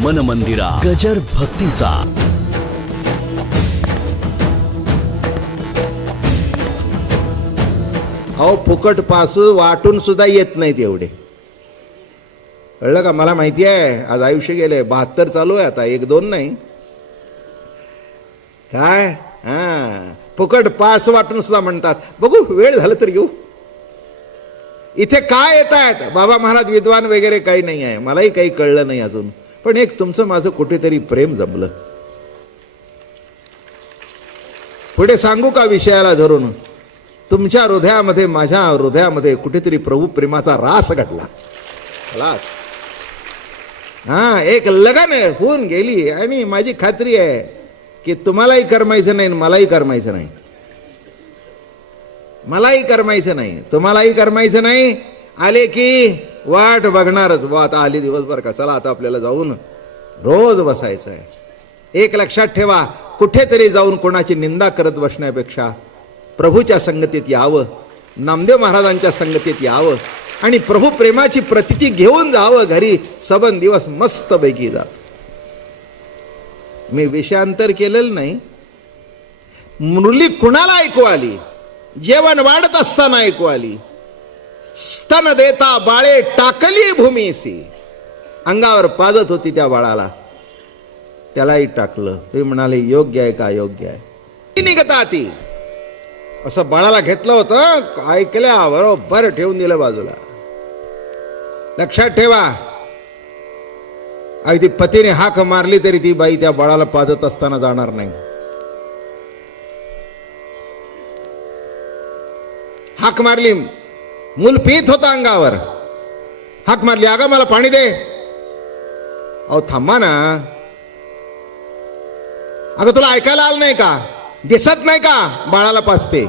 मन मंदिरा गजर भक्तीचा. अहो फुकट पासू वाटून सुद्धा येत नाहीत एवढे. कळलं का? मला माहिती आहे आज आयुष्य गेले 72 चालू आहे आता, 1-2 नाही काय. फुकट पास वाटून सुद्धा म्हणतात. बघू वेळ झालं तर येऊ. इथे काय येत आहेत बाबा महाराज विद्वान वगैरे काही नाही आहे, मलाही काही कळलं नाही अजून, पण एक तुमचं माझं कुठेतरी प्रेम जमलं. पुढे सांगू का विषयाला धरून? तुमच्या हृदयामध्ये माझ्या हृदयामध्ये कुठेतरी प्रभू प्रेमाचा रास घडला. खलास. एक लगन होऊन गेली आणि माझी खात्री आहे की तुम्हालाही करमायचं नाही, मलाही करमायचं नाही. मलाही करमायचं नाही, तुम्हालाही करमायचं नाही. आले की वाट बघणारच. आता आली दिवसभर का, चला आता आपल्याला जाऊन रोज बसायचं आहे. एक लक्षात ठेवा, कुठेतरी जाऊन कोणाची निंदा करत बसण्यापेक्षा प्रभूच्या संगतीत यावं, नामदेव महाराजांच्या संगतीत यावं आणि प्रभू प्रेमाची प्रतिती घेऊन जावं घरी. सबन दिवस मस्त पैकी जात. मी विषयांतर केलेलं नाही. मुरली कुणाला ऐकू आली? जेवण वाढत असताना ऐकू आली. स्तन देता बाळे टाकली भूमीसी. अंगावर पाजत होती त्या बाळाला, त्यालाही टाकलं. ते म्हणाले योग्य आहे का? योग्य आहे. निघता ती असं बाळाला घेतलं होतं, ऐकल्या बरोबर ठेवून दिलं बाजूला. लक्षात ठेवा, अगदी पतीने हाक मारली तरी ती बाई त्या बाळाला पाजत असताना जाणार नाही. हाक मारली, मूल पीत होता अंगावर, हाक मारली, अगं मला पाणी दे. अहो थांबा ना, अगं तुला ऐकायला आलं नाही का? दिसत नाही का बाळाला पाजते?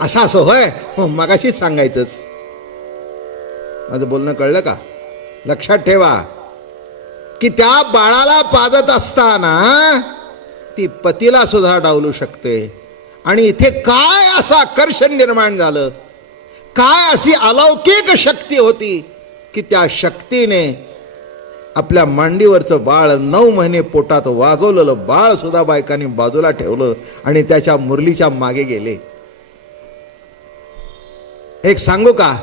असं होय, मगाशीच सांगायचंच. माझं बोलणं कळलं का? लक्षात ठेवा की त्या बाळाला पाजत असताना ती पतीला सुद्धा डावलू शकते. आणि इथे काय असं आकर्षण निर्माण झालं, काय अशी अलौकिक शक्ती होती की त्या शक्तीने आपल्या मांडीवरचं बाळ, 9 महिने पोटात वागवलेलं बाळ सुद्धा बायकांनी बाजूला ठेवलं आणि त्याच्या मुरलीच्या मागे गेले. एक सांगू का?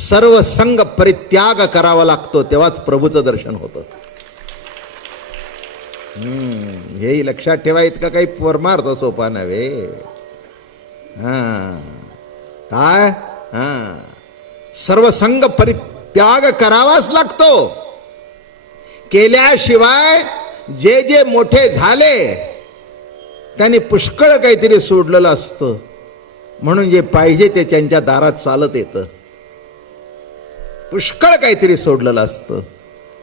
सर्व संग परित्याग करावा लागतो तेव्हाच प्रभूचं दर्शन होतं. हेही लक्षात ठेवा. इतका काही परमार्थ सोपा नव्हे. काय? सर्व संग परित्याग करावाच लागतो. केल्याशिवाय जे जे मोठे झाले त्यांनी पुष्कळ काहीतरी सोडलेलं असतं. म्हणून जे पाहिजे ते त्यांच्या दारात चालत येतं. पुष्कळ काहीतरी सोडलेलं असतं.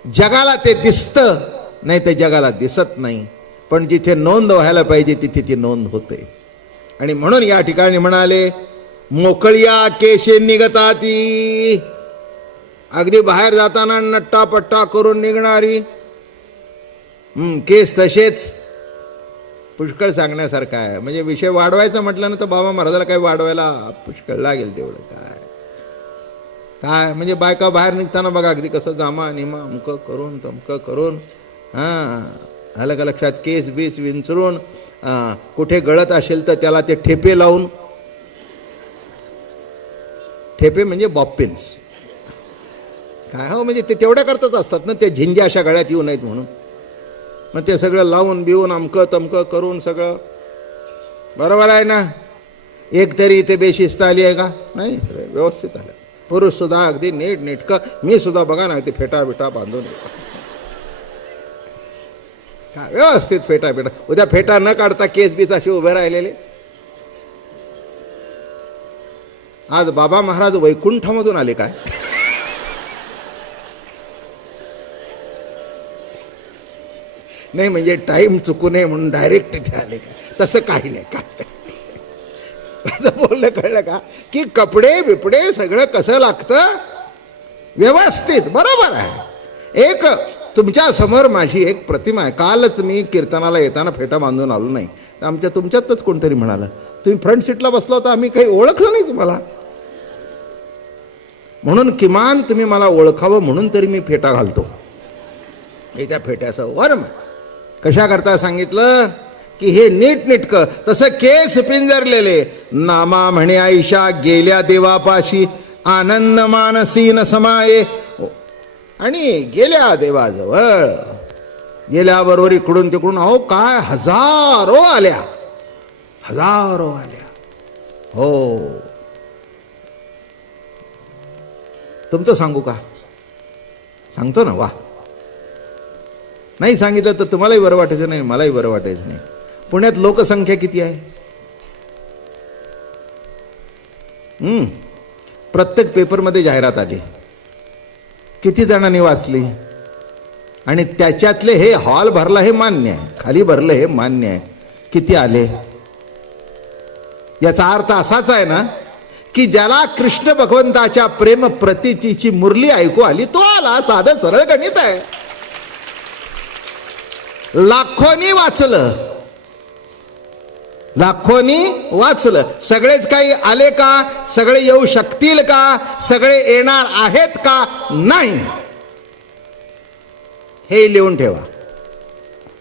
जगाला ते दिसतं, नाही ते जगाला दिसत नाही. पण जिथे नोंद व्हायला पाहिजे तिथे ती नोंद होते. आणि म्हणून या ठिकाणी म्हणाले, मोकळ्या केशे निघताती. अगदी बाहेर जाताना नट्टापट्टा करून निघणारी केस तसेच. पुष्कळ सांगण्यासारखं आहे. म्हणजे विषय वाढवायचा म्हटलं ना तर बाबा महाराजाला काही वाढवायला पुष्कळ लागेल तेवढं. काय म्हणजे बायका बाहेर निघताना बघा अगदी कसं जामा निमा अमकं करून तमकं करून, आलं का लक्षात? केस बीस विंचरून, कुठे गळत असेल तर त्याला ते ठेपे लावून, ठेपे म्हणजे बॉपिन्स काय, हो म्हणजे ते तेवढ्या करतच असतात ना, ते झिंज्या अशा गळ्यात येऊ नयेत म्हणून. मग ते सगळं लावून बिवून अमकं तमकं करून सगळं. बरोबर आहे ना? एक तरी इथे बेशिस्त आली आहे का? नाही, व्यवस्थित आलं. पुरुष सुद्धा अगदी नीट नेटकं. मी सुद्धा बघा ना, ते फेटा बिटा बांधून व्यवस्थित फेटा बिटा. उद्या फेटा न काढता केस बीस असे उभे राहिलेले. आज बाबा महाराज वैकुंठामधून आले काय? नाही म्हणजे टाइम चुकू नये म्हणून डायरेक्ट इथे आले का? तसं काही नाही. काय बोललं कळलं का? की कपडे बिपडे सगळं कसं लागतं व्यवस्थित. बरोबर आहे. एक तुमच्या समोर माझी एक प्रतिमा आहे. कालच मी कीर्तनाला येताना फेटा बांधून आलो नाही. आमच्या तुमच्यातच कोणतरी म्हणाला, तुम्ही फ्रंट सीटला बसला होता, आम्ही काही ओळखलं नाही तुम्हाला. म्हणून किमान तुम्ही मला ओळखावं म्हणून तरी मी फेटा घालतो. हे त्या फेट्याचं वर्म. कशा करता सांगितलं की हे नीटनेटकं तसं केस पिंजरलेले नामा म्हणे आईशा गेल्या देवापाशी आनंद मानसीन समाये. आणि गेल्या देवाजवळ गेल्याबरोबर इकडून तिकडून अहो काय हजारो आल्या, हजारो आल्या. हो, तुमचं सांगू का? सांगतो ना. वा, नाही सांगितलं तर तुम्हालाही बरं वाटायचं नाही, मलाही बरं वाटायचं नाही. पुण्यात लोकसंख्या किती आहे? प्रत्येक पेपरमध्ये जाहिरात आली, किती जणांनी वाचली, आणि त्याच्यातले हे हॉल भरला हे मान्य आहे, खाली भरलं हे मान्य आहे. किती आले? याचा अर्थ असाच आहे ना की ज्याला कृष्ण भगवंताच्या प्रेम प्रतीची मुरली ऐकू आली तो आला. साधं सरळ गणित आहे. लाखोनी वाचलं, लाखोनी वाचलं. सगळेच काही आले का? सगळे येऊ शकतील का? सगळे येणार आहेत का? नाही. हे लिहून ठेवा.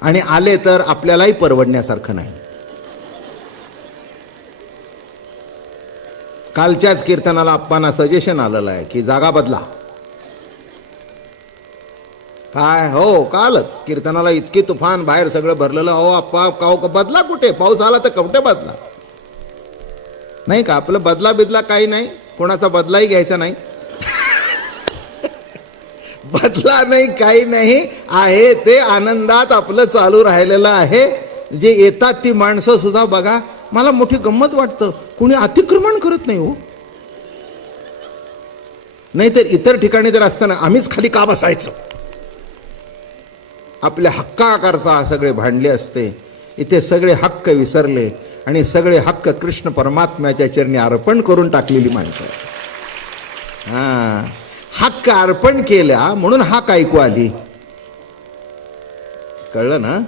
आणि आले तर आपल्यालाही परवडण्यासारखं नाही. कालच्याच कीर्तनाला आप्पांना सजेशन आलेलं आहे की जागा बदला. काय हो, कालच कीर्तनाला इतकी तुफान, बाहेर सगळं भरलेलं. हो आप्पा, बदला कुठे? पाऊस आला तर कुठे बदला? नाही का आपलं बदला बिदला काही नाही, कोणाचा बदलाही घ्यायचा नाही. बदला नाही, काही नाही. आहे ते आनंदात आपलं चालू राहिलेलं आहे. जे येतात ती माणसं सुद्धा बघा, मला मोठी गंमत वाटतं, कुणी अतिक्रमण करत नाही हो. नाहीतर इतर ठिकाणी जर असताना आम्हीच खाली का बसायचं? आपल्या हक्काकरता सगळे भांडले असते. इथे सगळे हक्क विसरले आणि सगळे हक्क कृष्ण परमात्म्याच्या चरणी अर्पण करून टाकलेली माणसं. हक्क अर्पण केल्या म्हणून हाक ऐकू आली. कळलं ना?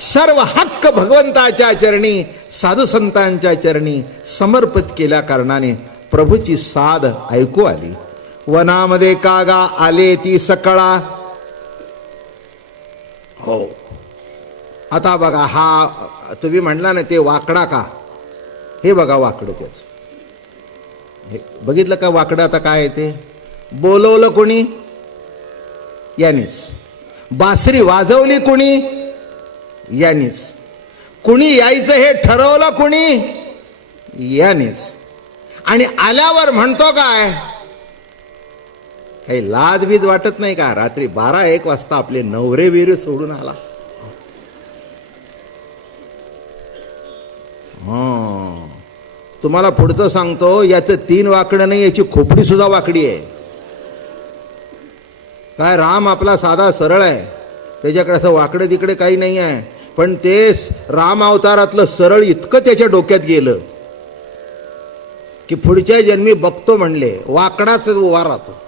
सर्व हक्क भगवंताच्या चरणी, साधू संतांच्या चरणी समर्पित केल्या कारणाने प्रभूची साध ऐकू आली. वनामध्ये कागा आले ती सकळा. हो, आता बघा, हा तुम्ही म्हणला ना ते वाकडा का? हे बघा वाकडं त्याच. हे बघितलं का वाकडं? आता काय आहे ते? बोलवलं कोणी? यानीच. बासरी वाजवली कोणी? यानीच. कुणी यायचं हे ठरवलं कोणी? यानीच. आणि आल्यावर म्हणतो काय? काही लाज बीज वाटत नाही का? रात्री 12-1 वाजता आपले नवरे वीर सोडून आला. तुम्हाला पुढचं सांगतो, याचं 3 वाकडं नाही, याची खोपडी सुद्धा वाकडी आहे. काय राम आपला साधा सरळ आहे, त्याच्याकडे असं वाकडे तिकडे काही नाही आहे. पण ते राम अवतारातलं सरळ इतकं त्याच्या डोक्यात गेलं की पुढच्या जन्मी बघतो म्हणले वाकडाच उभा राहतो.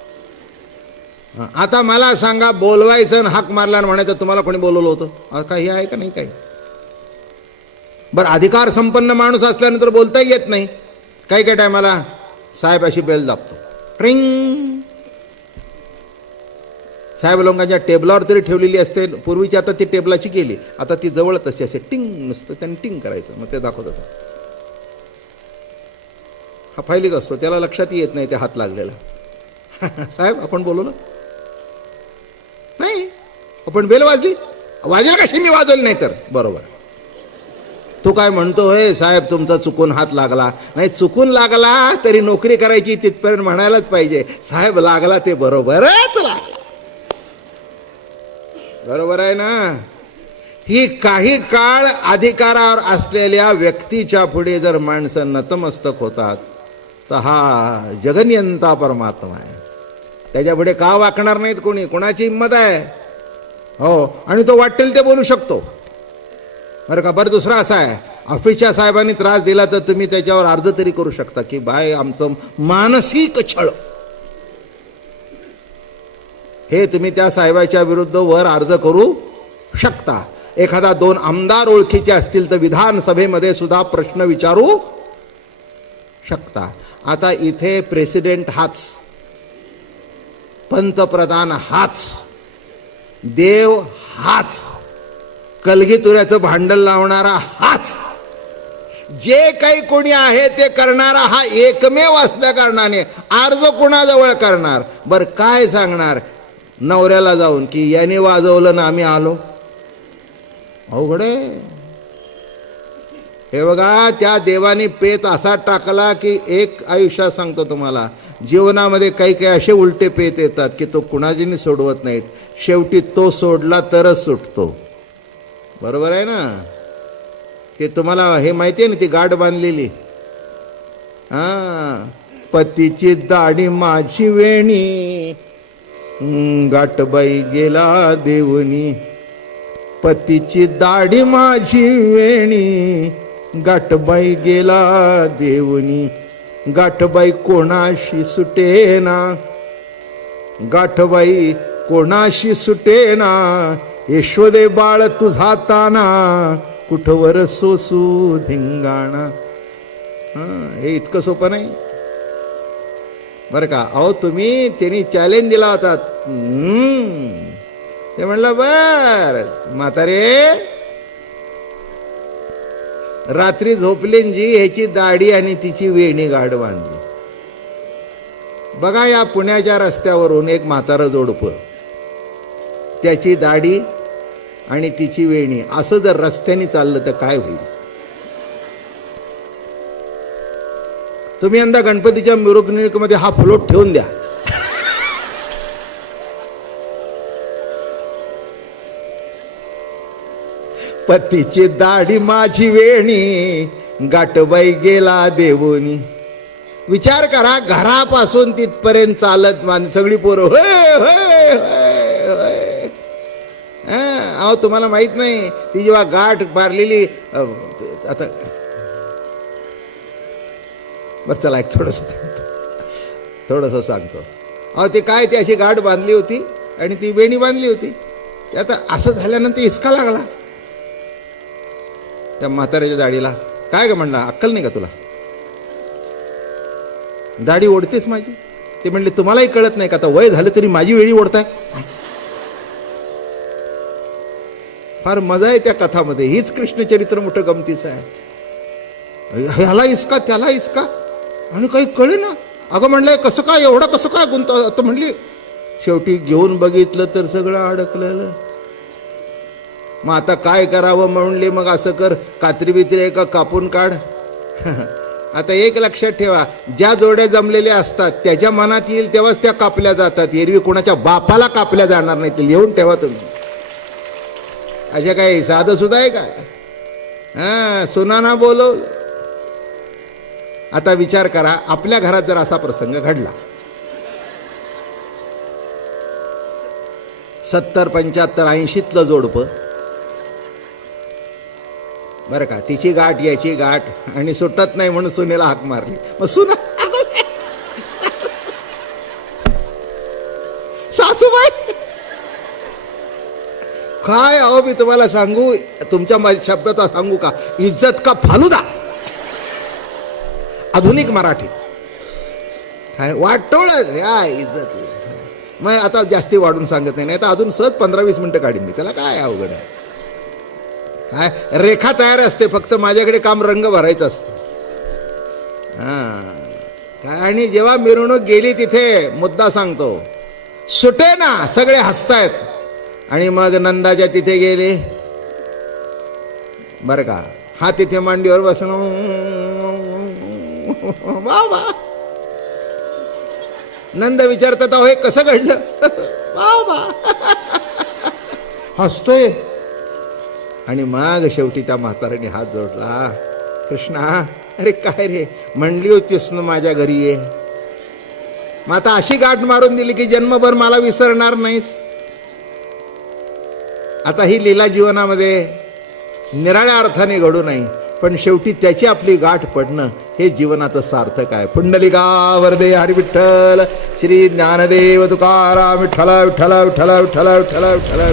आता मला सांगा, बोलवायचं आणि हाक मारला म्हणायचं, तुम्हाला कोणी बोलवलं होतं? काही आहे का? नाही काही. बरं, अधिकार संपन्न माणूस असल्यानंतर बोलता येत नाही. काही काही टायमाला साहेब अशी बेल दाबतो, ट्रिंग. साहेब लोकांच्या टेबलावर तरी ठेवलेली असते पूर्वीची, आता ती टेबलाची केली. आता ती जवळच अशी असे टिंग नुसतं त्यांनी टिंग करायचं, मग ते दाखवत होतं. हा फायलीच असतो, त्याला लक्षातही येत नाही ते हात लागलेला. साहेब आपण बोलवलं नाही, आपण बेल वाजली. वाजेल कशी? मी वाजवली नाही तर. बरोबर. तो काय म्हणतो, हे साहेब तुमचा चुकून हात लागला. नाही, चुकून लागला तरी नोकरी करायची तिथपर्यंत म्हणायलाच पाहिजे, साहेब लागला ते बरोबरच लागला. बरोबर आहे ना? ही काही काळ अधिकारावर असलेल्या व्यक्तीच्या पुढे जर माणसं नतमस्तक होतात तर हा जगनियंता परमात्मा आहे. त्याच्या पुढे का वाकणार नाहीत कोणी? कोणाची हिंमत आहे? हो. आणि तो वाटेल ते बोलू शकतो बरं का. बरं, दुसरा असा आहे, ऑफिसच्या साहेबांनी त्रास दिला तर तुम्ही त्याच्यावर अर्ज तरी करू शकता की बाय आमचं मानसिक छळ. हे तुम्ही त्या साहेबाच्या विरुद्ध वर अर्ज करू शकता. एखादा 2 आमदार ओळखीचे असतील तर विधानसभेमध्ये सुद्धा प्रश्न विचारू शकता. आता इथे प्रेसिडेंट हाच, पंतप्रधान हाच, देव हाच, कलगीतुऱ्याचं भांडण लावणारा हाच, जे काही कोणी आहे ते करणारा हा एकमेव असल्या कारणाने अर्ज कुणाजवळ करणार? बर काय सांगणार नवऱ्याला जाऊन की याने वाजवलं ना आम्ही आलो? अवघड आहे. हे बघा, त्या देवाने पेच असा टाकला की एक आयुष्यात सांगतो तुम्हाला, जीवनामध्ये काही काही असे उलटे पेच येतात की तो कुणाजीने सोडवत नाहीत. शेवटी तो सोडला तरच सुटतो. बरोबर आहे ना? की तुम्हाला हे माहिती आहे ना ती गाठ बांधलेली, पतीची दाढी माझी वेणी, गाठबाई गेला देवनी. पतीची दाढी माझी वेणी, गाठबाई गेला देवनी. गाठबाई कोणाशी सुटेना, गाठबाई कोणाशी सुटेना. यशोदे बाळ तुझा ताना, कुठवर सोसू धिंगाणा. हे इतकं सोपं नाही बरं का. अहो तुम्ही त्यांनी चॅलेंज दिला होता, ते म्हणलं बर म्हातारे रात्री झोपलीन जी ह्याची दाढी आणि तिची वेणी गाढ बांधली. बघा या पुण्याच्या रस्त्यावरून एक म्हातारं जोडपं, त्याची दाढी आणि तिची वेणी, असं जर रस्त्याने चाललं तर काय होईल? तुम्ही यंदा गणपतीच्या मिरवणुकीमध्ये हा फ्लोट ठेवून द्या. पतीची दाढी माझी वेणी, गाठबाई गेला देवनी. विचार करा, घरापासून तिथपर्यंत चालत सगळी पोरं होय होय होय होय. अहो तुम्हाला माहित नाही ती जेव्हा गाठ मारलेली, आता बरं चला एक थोडंसं सांगतो. अहो ते काय, ती अशी गाठ बांधली होती आणि ती वेणी बांधली होती. आता असं झाल्यानंतर हिसका लागला त्या म्हाताऱ्याच्या दाढीला. काय ग म्हणला, अक्कल नाही का तुला? दाढी ओढतेच माझी. ते म्हणले तुम्हालाही कळत नाही का, आता वय झालं तरी माझी वेळी ओढताय. फार मजा आहे त्या कथामध्ये. हीच कृष्णचरित्र मोठं गमतीचं आहे. ह्याला इसका त्याला इसका आणि काही कळे ना. अगं म्हणलंय कसं काय एवढं कसं काय गुंत म्हणली. शेवटी घेऊन बघितलं तर सगळं अडकलेलं. मग आता काय करावं म्हणले, मग असं कर, कात्री बित्री एका कापून काढ. आता एक लक्षात ठेवा, ज्या जोड्या जमलेल्या असतात त्याच्या मनात येईल तेव्हाच त्या कापल्या जातात. एरवी कोणाच्या बापाला कापल्या जाणार नाही. ते लिहून ठेवा तुम्ही. अशा काय साधं सुद्धा आहे का? सुनाना बोलव. आता विचार करा, आपल्या घरात जर असा प्रसंग घडला, 70, 75, 80तलं जोडपं बरं का, तिची गाठ याची गाठ आणि सुटत नाही म्हणून सुनेला हाक मारली. मग सुना सासूबाई काय, अहो मी तुम्हाला सांगू, तुमच्या शब्दाचा सांगू का, इज्जत का फालुदा. आधुनिक मराठी काय वाटोळ या इज्जत. मग आता जास्ती वाढून सांगत नाही, तर अजून सहज 15-20 मिनिटं काढीन मी. त्याला काय अवघड आहे? काय रेखा तयार असते, फक्त माझ्याकडे काम रंग भरायचं असतं. काय, आणि जेव्हा मिरवणूक गेली तिथे मुद्दा सांगतो, सुटे ना, सगळे हसतायत. आणि मग नंदाच्या तिथे गेले बरं का. हा तिथे मांडीवर बसणं, बाबा नंद विचारतात अहो हे कसं घडलं? बाबा हसतोय. आणि मग शेवटी त्या म्हाताऱ्याने हात जोडला, कृष्णा अरे काय रे, म्हणली होतीस ना माझ्या घरी ये. मग आता अशी गाठ मारून दिली की जन्मभर मला विसरणार नाहीस. आता ही लीला जीवनामध्ये निराळ्या अर्थाने घडू नाही, पण शेवटी त्याची आपली गाठ पडणं हे जीवनाचं सार्थक आहे. पुंडलिका वरदे हरी विठ्ठल, श्री ज्ञानदेव तुकाराम विठ्ठला विठ्ठला विठ्ठला विठ्ठला विठ्ठला विठ्ठला.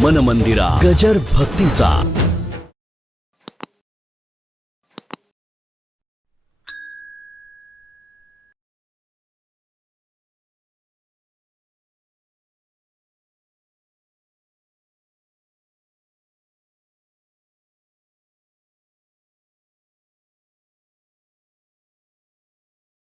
मन मंदिरा गजर भक्तीचा.